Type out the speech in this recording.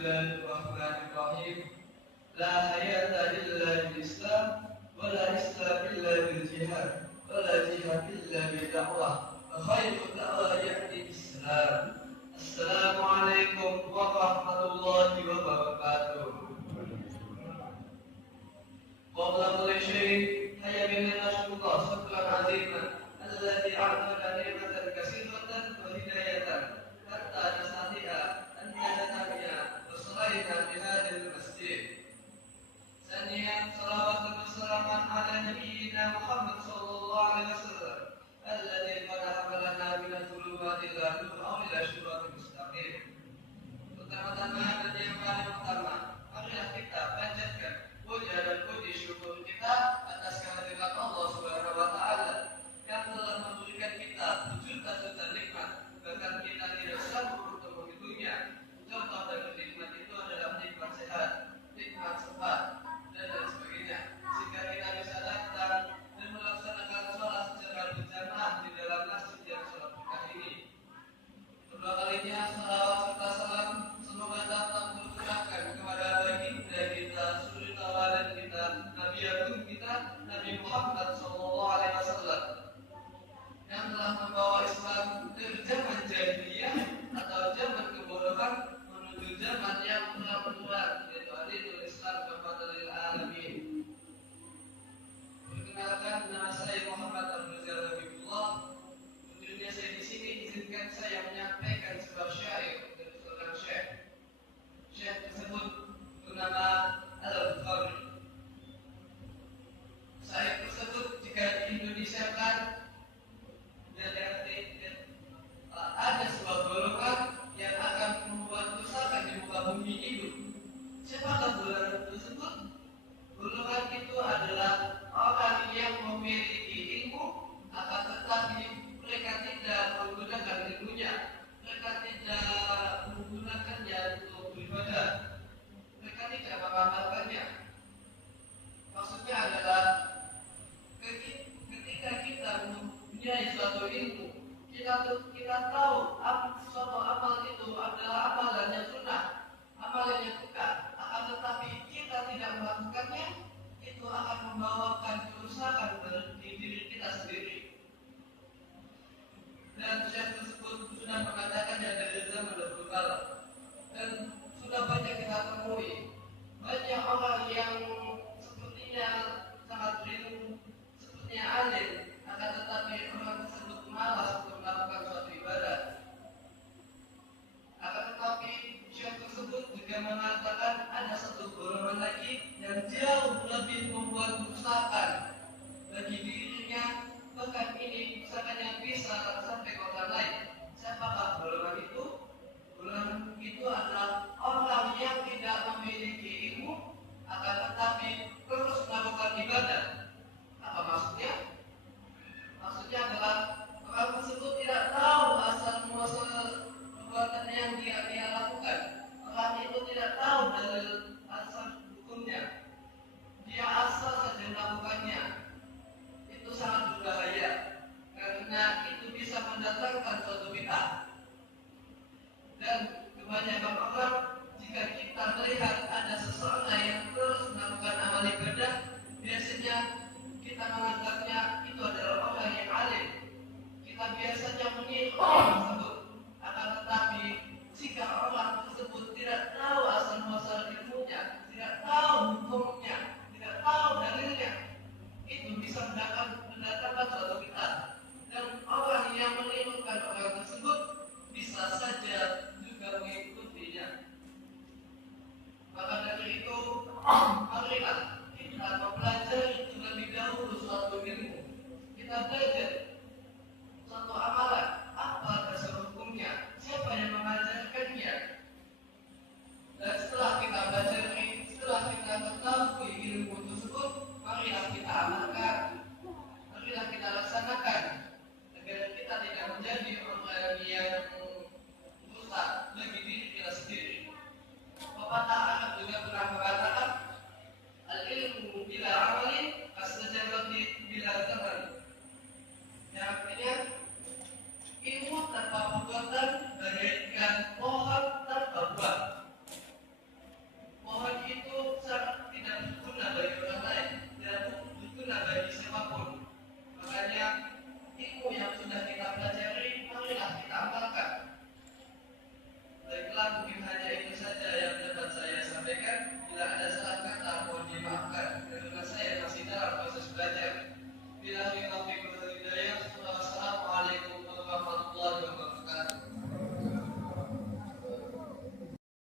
Bismillahirrahmanirrahim. La hayata illa bil Islam, wa la Islam illa bil jihad, wa la jihad illa bil da'wah. Wa khairu da'wah ya'ti Islam. Assalamualaikum warahmatullahi wabarakatuh. Qabla kulli syai' hayya bina nashkurullah syukran 'aziman alladzi 'atana ni'matan katsiratan wa hidayatan hatta nastati'a an natamiya wa salaita bi hadzal masjid. Saniyan salawat wa salaman 'ala nabiyyina Muhammad sallallahu alaihi wasallam alladzi qad hamalana min adh-dhulumati ila nur ila siratal mustaqim. Pertama-tama dan yang paling utama, marilah kita panjatkan puja dan puji syukur kita atas kehadiran Allah Subhanahu wa taala yang telah memberikan kita juta-juta nikmat, bahkan kita tidak sanggup untuk menghitungnya. Contoh dari nikmat itu adalah nikmat sehat, nikmat sempat, dan lain sebagainya. Jika kita bisa datang dan melaksanakan sholat secara berjamaah di dalam masjid yang sholat berkah ini, kedua kalinya salawat